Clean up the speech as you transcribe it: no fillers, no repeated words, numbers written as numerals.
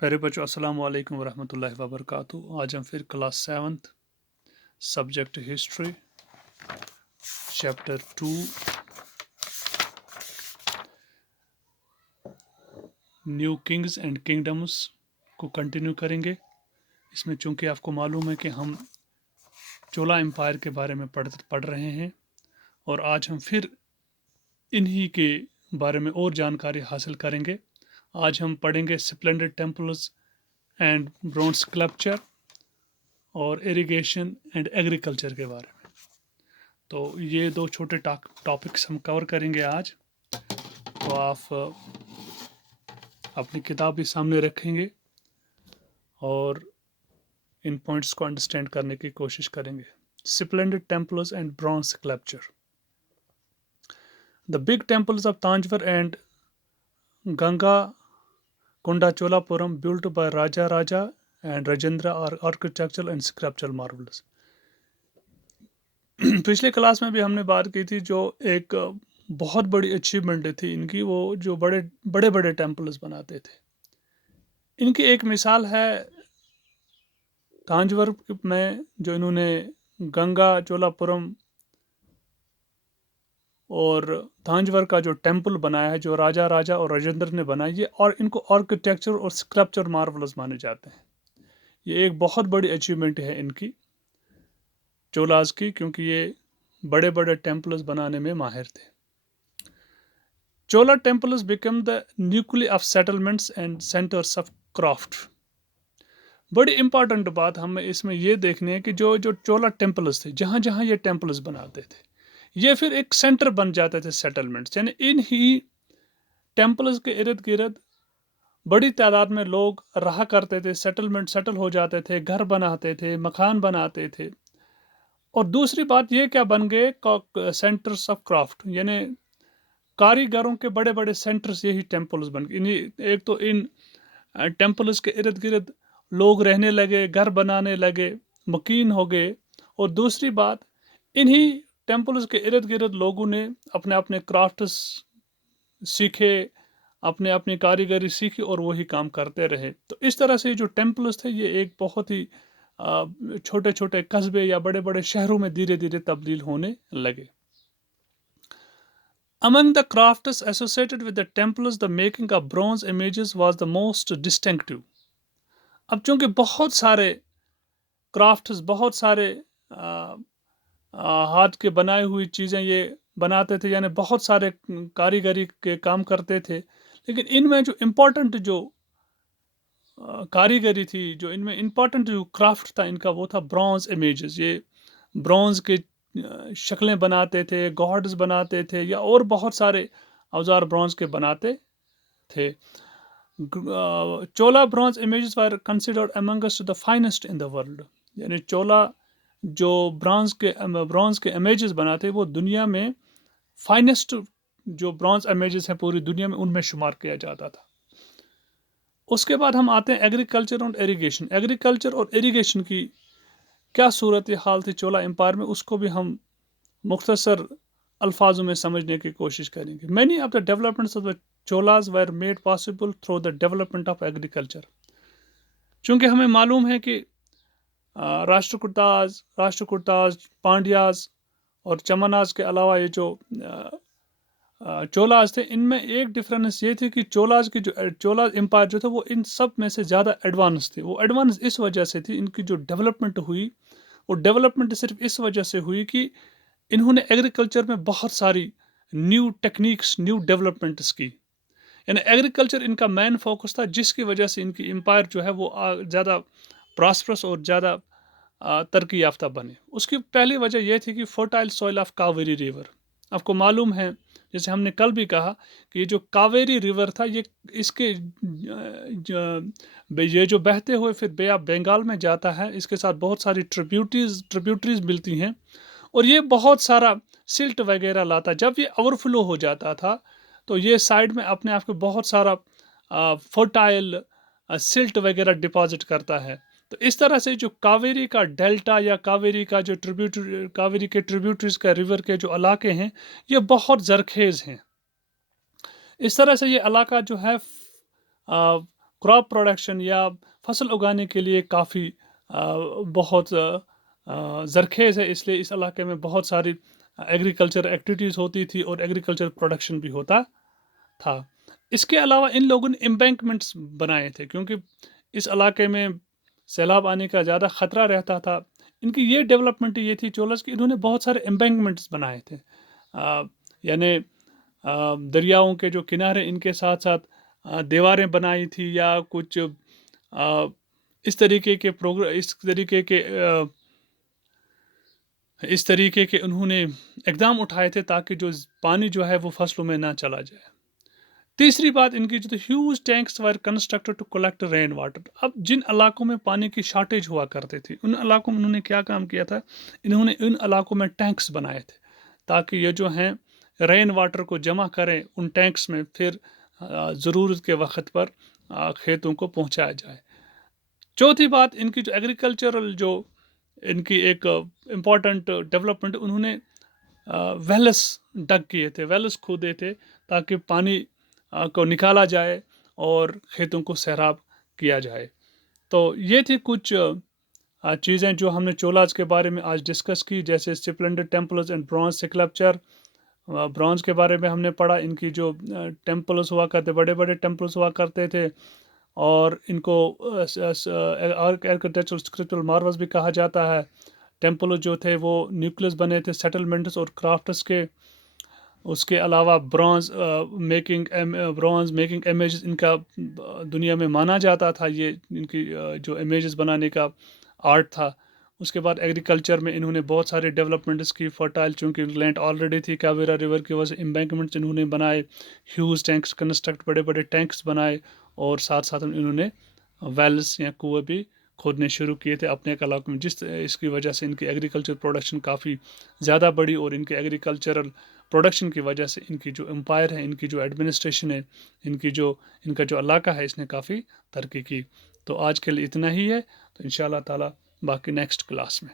प्यारे बच्चों अस्सलाम वालेकुम वरहमतुल्लाहि वबरकातुहू। आज हम फिर class 7th subject history chapter 2 new Kings and kingdoms को कंटिन्यू करेंगे। इसमें चूंकि आपको मालूम है कि हम चोला एम्पायर के बारे में पढ़ रहे हैं और आज हम फिर इन्हीं के बारे में और जानकारी हासिल करेंगे। आज हम पढ़ेंगे splendid temples and bronze sculpture और इरिगेशन एंड एग्रीकल्चर के बारे में। तो ये दो छोटे टॉपिक्स हम कवर करेंगे आज। तो आप अपनी किताब भी सामने रखेंगे और इन पॉइंट्स को अंडरस्टैंड करने की कोशिश करेंगे। Splendid temples and bronze sculpture. The big temples of Thanjavur and Ganga Konda Cholapuram built by Raja and Rajendra are architectural and sculptural marvels. पिछले क्लास में भी हमने बात की थी, जो एक बहुत बड़ी अचीवमेंट थी इनकी, वो जो बड़े बड़े टेम्पल्स बनाते थे। इनकी एक मिसाल है तांजवर में, जो इन्होंने गंगा चोलापुरम और तांजवर का जो टेम्पल बनाया है, जो राजा और राजेंद्र ने बनाई है, और इनको आर्किटेक्चर और स्कल्पचर मार्वल्स माने जाते हैं। ये एक बहुत बड़ी अचीवमेंट है इनकी, चोलाज की, क्योंकि ये बड़े बड़े टेम्पल्स बनाने में माहिर थे। Chola temples become the nucleus of settlements and centres of craft. बड़ी इंपॉर्टेंट बात हमें इसमें ये देखनी है कि जो चोला टेम्पल्स थे, जहाँ जहाँ ये टेम्पल्स बनाते थे, ये फिर एक सेंटर बन जाते थे सेटलमेंट्स। यानी इन ही टेम्पल्स के इर्द गिर्द बड़ी तादाद में लोग रहा करते थे, सेटल हो जाते थे, घर बनाते थे, मकान बनाते थे। और दूसरी बात ये क्या बन गए, सेंटर्स ऑफ क्राफ्ट, यानी कारीगरों के बड़े बड़े सेंटर्स यही टेम्पल्स बन गए। एक तो इन टेम्पल्स के इर्द गिर्द लोग रहने लगे, घर बनाने लगे, मकीन हो गए। और दूसरी बात, इन्हीं टेम्पल्स के इर्द गिर्द लोगों ने अपने अपने क्राफ्ट्स सीखे, अपने अपनी कारीगरी सीखी और वही काम करते रहे। तो इस तरह से जो टेम्पल्स थे, ये एक बहुत ही छोटे छोटे कस्बे या बड़े बड़े शहरों में धीरे धीरे तब्दील होने लगे। Among the crafts associated with the temples, the making of bronze images was the most distinctive. अब चूंकि बहुत सारे क्राफ्ट्स, बहुत सारे हाथ के बनाई हुई चीज़ें ये बनाते थे, यानी बहुत सारे कारीगरी के काम करते थे, लेकिन इनमें जो इम्पोर्टेंट जो कारीगरी थी, जो इनमें इम्पोर्टेंट जो क्राफ्ट था इनका, वो था ब्रॉन्ज इमेजेस। ये ब्रॉन्ज के शक्लें बनाते थे, गॉड्स बनाते थे, या और बहुत सारे औजार ब्रॉन्ज के बनाते थे। Chola bronze images were considered amongst the finest in the world. यानी चोला जो ब्रॉन्ज के इमेजेस बनाते, वो दुनिया में फाइनेस्ट जो ब्रॉन्ज इमेजेस हैं पूरी दुनिया में, उनमें शुमार किया जाता था। उसके बाद हम आते हैं एग्रीकल्चर और इरिगेशन। एग्रीकल्चर और इरिगेशन की क्या सूरत हाल थी चोला एम्पायर में, उसको भी हम मुख्तसर अल्फाजों में समझने की कोशिश करेंगे। Many of the developments of the Cholas were made possible through the development of agriculture. चूँकि हमें मालूम है कि राष्ट्रकूटाज, पांड्याज और चमनाज के अलावा ये जो चोलाज थे, इनमें एक डिफरेंस ये थी कि चोलाज एम्पायर जो था, वो इन सब में से ज़्यादा एडवांस थे। वो एडवांस इस वजह से थी, इनकी जो डेवलपमेंट हुई, वो डेवलपमेंट सिर्फ इस वजह से हुई कि इन्होंने एग्रीकल्चर में बहुत सारी न्यू टेक्निक्स, न्यू डेवलपमेंट्स की। यानी एग्रीकल्चर इनका मेन फोकस था, जिसकी वजह से इनकी एम्पायर जो है वो ज़्यादा प्रॉस्परस और ज़्यादा तरक्की याफ्ता बने। उसकी पहली वजह यह थी कि fertile soil of Kaveri river. आपको मालूम है, जैसे हमने कल भी कहा, कि ये जो कावेरी रिवर था, ये जो बहते हुए फिर बे ऑफ बंगाल में जाता है, इसके साथ बहुत सारी ट्रिब्यूटरीज मिलती हैं, और ये बहुत सारा सिल्ट वगैरह लाता। जब ये ओवरफ्लो हो जाता था, तो ये साइड में अपने आप को बहुत सारा फर्टाइल सिल्ट वगैरह डिपॉजिट करता है। तो इस तरह से जो कावेरी का डेल्टा या कावेरी का जो कावेरी के ट्रिब्यूटरीज का रिवर के जो इलाके हैं, ये बहुत जरखेज़ हैं। इस तरह से ये इलाका जो है क्रॉप प्रोडक्शन या फसल उगाने के लिए काफ़ी बहुत ज़रखेज़ है, इसलिए इस इलाके में बहुत सारी एग्रीकल्चर एक्टिविटीज़ होती थी और एग्रीकल्चर प्रोडक्शन भी होता था। इसके अलावा इन लोगों ने एम्बैंकमेंट्स बनाए थे, क्योंकि इस इलाके में सैलाब आने का ज़्यादा ख़तरा रहता था। इनकी ये डेवलपमेंट ये थी चोलस की, इन्होंने बहुत सारे एम्बैंकमेंट्स बनाए थे। यानी दरियाओं के जो किनारे इनके साथ साथ दीवारें बनाई थी, या कुछ इस तरीके के इस तरीके के उन्होंने इकदाम उठाए थे ताकि जो पानी जो है वो फसलों में ना चला जाए। तीसरी बात इनकी जो huge tanks were constructed to collect rain water. अब जिन इलाकों में पानी की शॉर्टेज हुआ करती थी, उन इलाकों में उन्होंने क्या काम किया था, इन्होंने उन इलाकों में टैंक्स बनाए थे ताकि ये जो हैं रेन वाटर को जमा करें उन टैंक्स में, फिर ज़रूरत के वक्त पर खेतों को पहुंचाया जाए। चौथी बात इनकी जो एग्रीकल्चरल जो इनकी एक इम्पॉर्टेंट डेवलपमेंट, उन्होंने वेल्स डग किए थे, वेल्स खोदे थे ताकि पानी को निकाला जाए और खेतों को सैराब किया जाए। तो ये थी कुछ चीज़ें जो हमने चोलाज के बारे में आज डिस्कस की, जैसे Splendor temples and bronze sculpture. Bronze के बारे में हमने पढ़ा, इनकी जो टेम्पल्स हुआ करते, बड़े बड़े टेम्पल्स हुआ करते थे, और इनको आर्किटेक्चरल स्क्रिप्चरल मार्वल्स भी कहा जाता है। टेम्पल जो थे वो न्यूक्लियस बने थे सेटलमेंट्स और क्राफ्ट्स के। उसके अलावा ब्रॉन्ज मेकिंग इमेजेस इनका दुनिया में माना जाता था, ये इनकी जो इमेजेस बनाने का आर्ट था। उसके बाद एग्रीकल्चर में इन्होंने बहुत सारे डेवलपमेंट्स की, फर्टाइल चूँकि लैंड ऑलरेडी थी कावेरा रिवर की वजह से एम्बैंकमेंट्स इन्होंने बनाए, ह्यूज टैंक्स कंस्ट्रक्ट, बड़े बड़े टैंक्स बनाए, और साथ साथ इन्होंने वेल्स या कुएं भी खोदने शुरू किए थे अपने इलाकों में, जिस इसकी वजह से इनकी एग्रीकल्चर प्रोडक्शन काफ़ी ज़्यादा बढ़ी, और इनके एग्रीकल्चरल प्रोडक्शन की वजह से इनकी जो एम्पायर है, इनकी जो एडमिनिस्ट्रेशन है, इनका जो इलाका है, इसने काफ़ी तरक्की की। तो आज के लिए इतना ही है, तो इंशाल्लाह ताला बाकी नेक्स्ट क्लास में।